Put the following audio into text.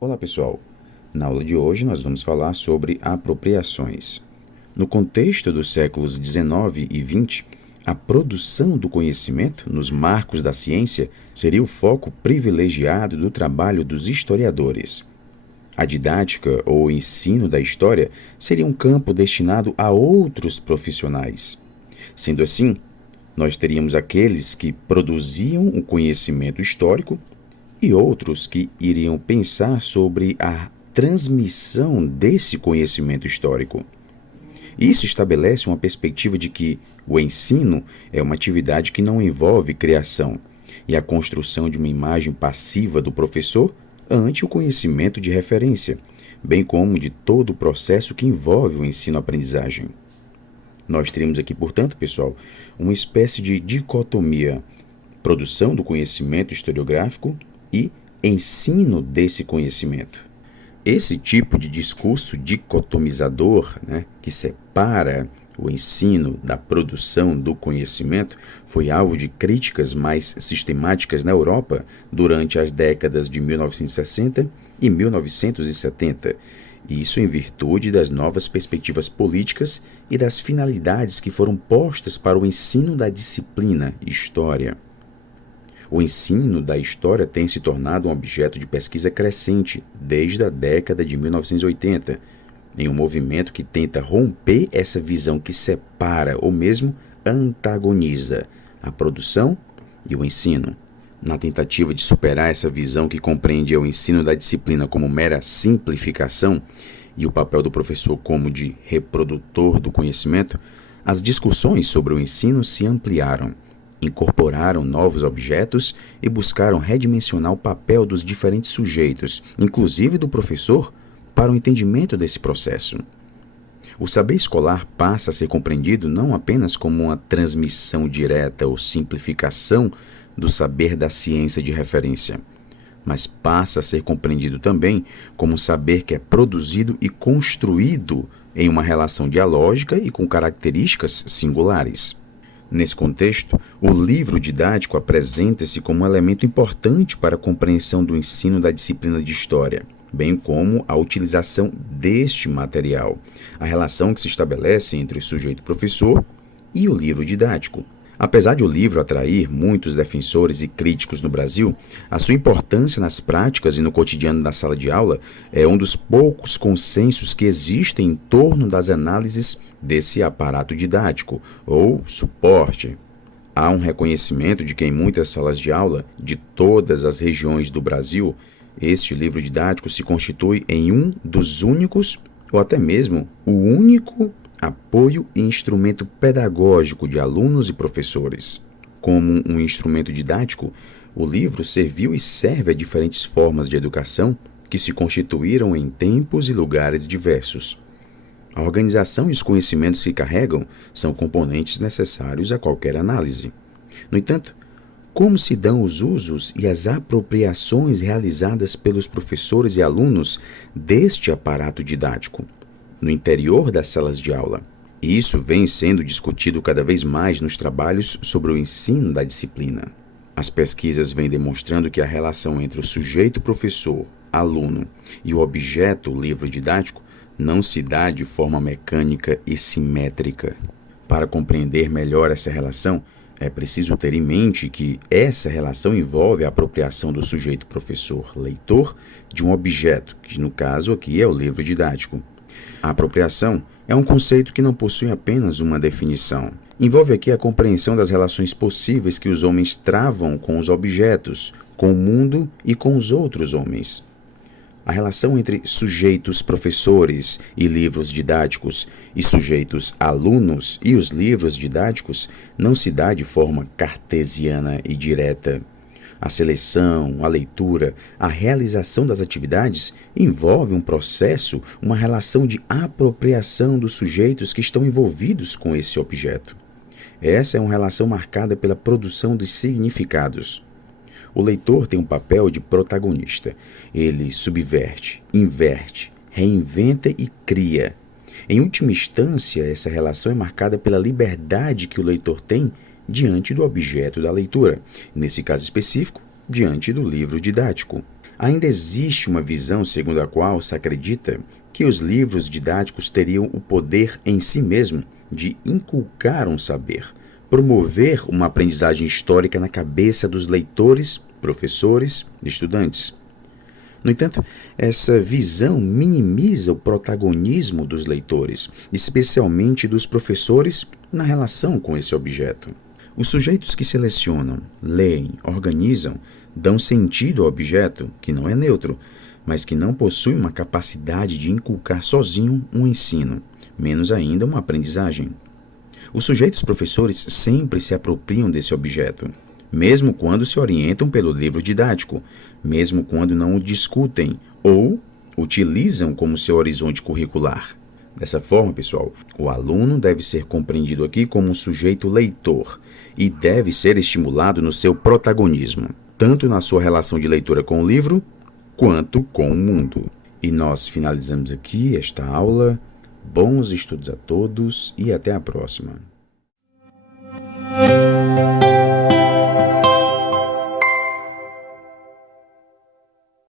Olá pessoal, na aula de hoje nós vamos falar sobre apropriações. No contexto dos séculos XIX e XX, a produção do conhecimento nos marcos da ciência seria o foco privilegiado do trabalho dos historiadores. A didática ou ensino da história seria um campo destinado a outros profissionais. Sendo assim, nós teríamos aqueles que produziam o conhecimento histórico e outros que iriam pensar sobre a transmissão desse conhecimento histórico. Isso estabelece uma perspectiva de que o ensino é uma atividade que não envolve criação e a construção de uma imagem passiva do professor ante o conhecimento de referência, bem como de todo o processo que envolve o ensino-aprendizagem. Nós teremos aqui, portanto, pessoal, uma espécie de dicotomia: produção do conhecimento historiográfico e ensino desse conhecimento. Esse tipo de discurso dicotomizador, que separa o ensino da produção do conhecimento, foi alvo de críticas mais sistemáticas na Europa durante as décadas de 1960 e 1970, isso em virtude das novas perspectivas políticas e das finalidades que foram postas para o ensino da disciplina História. O ensino da história tem se tornado um objeto de pesquisa crescente desde a década de 1980, em um movimento que tenta romper essa visão que separa ou mesmo antagoniza a produção e o ensino. Na tentativa de superar essa visão que compreende o ensino da disciplina como mera simplificação e o papel do professor como de reprodutor do conhecimento, as discussões sobre o ensino se ampliaram. Incorporaram novos objetos e buscaram redimensionar o papel dos diferentes sujeitos, inclusive do professor, para o entendimento desse processo. O saber escolar passa a ser compreendido não apenas como uma transmissão direta ou simplificação do saber da ciência de referência, mas passa a ser compreendido também como um saber que é produzido e construído em uma relação dialógica e com características singulares. Nesse contexto, o livro didático apresenta-se como um elemento importante para a compreensão do ensino da disciplina de História, bem como a utilização deste material, a relação que se estabelece entre o sujeito professor e o livro didático. Apesar de o livro atrair muitos defensores e críticos no Brasil, a sua importância nas práticas e no cotidiano da sala de aula é um dos poucos consensos que existem em torno das análises desse aparato didático, ou suporte. Há um reconhecimento de que em muitas salas de aula, de todas as regiões do Brasil, este livro didático se constitui em um dos únicos, ou até mesmo o único, apoio e instrumento pedagógico de alunos e professores. Como um instrumento didático, o livro serviu e serve a diferentes formas de educação que se constituíram em tempos e lugares diversos. A organização e os conhecimentos que carregam são componentes necessários a qualquer análise. No entanto, como se dão os usos e as apropriações realizadas pelos professores e alunos deste aparato didático no interior das salas de aula? Isso vem sendo discutido cada vez mais nos trabalhos sobre o ensino da disciplina. As pesquisas vêm demonstrando que a relação entre o sujeito professor, aluno e o objeto livro didático não se dá de forma mecânica e simétrica. Para compreender melhor essa relação, é preciso ter em mente que essa relação envolve a apropriação do sujeito professor-leitor de um objeto, que no caso aqui é o livro didático. A apropriação é um conceito que não possui apenas uma definição. Envolve aqui a compreensão das relações possíveis que os homens travam com os objetos, com o mundo e com os outros homens. A relação entre sujeitos professores e livros didáticos e sujeitos alunos e os livros didáticos não se dá de forma cartesiana e direta. A seleção, a leitura, a realização das atividades envolve um processo, uma relação de apropriação dos sujeitos que estão envolvidos com esse objeto. Essa é uma relação marcada pela produção dos significados. O leitor tem um papel de protagonista. Ele subverte, inverte, reinventa e cria. Em última instância, essa relação é marcada pela liberdade que o leitor tem diante do objeto da leitura, nesse caso específico, diante do livro didático. Ainda existe uma visão segundo a qual se acredita que os livros didáticos teriam o poder em si mesmo de inculcar um saber, promover uma aprendizagem histórica na cabeça dos leitores, professores e estudantes. No entanto, essa visão minimiza o protagonismo dos leitores, especialmente dos professores, na relação com esse objeto. Os sujeitos que selecionam, leem, organizam, dão sentido ao objeto, que não é neutro, mas que não possui uma capacidade de inculcar sozinho um ensino, menos ainda uma aprendizagem. Os sujeitos professores sempre se apropriam desse objeto, mesmo quando se orientam pelo livro didático, mesmo quando não o discutem ou utilizam como seu horizonte curricular. Dessa forma, pessoal, o aluno deve ser compreendido aqui como um sujeito leitor e deve ser estimulado no seu protagonismo, tanto na sua relação de leitura com o livro, quanto com o mundo. E nós finalizamos aqui esta aula. Bons estudos a todos e até a próxima.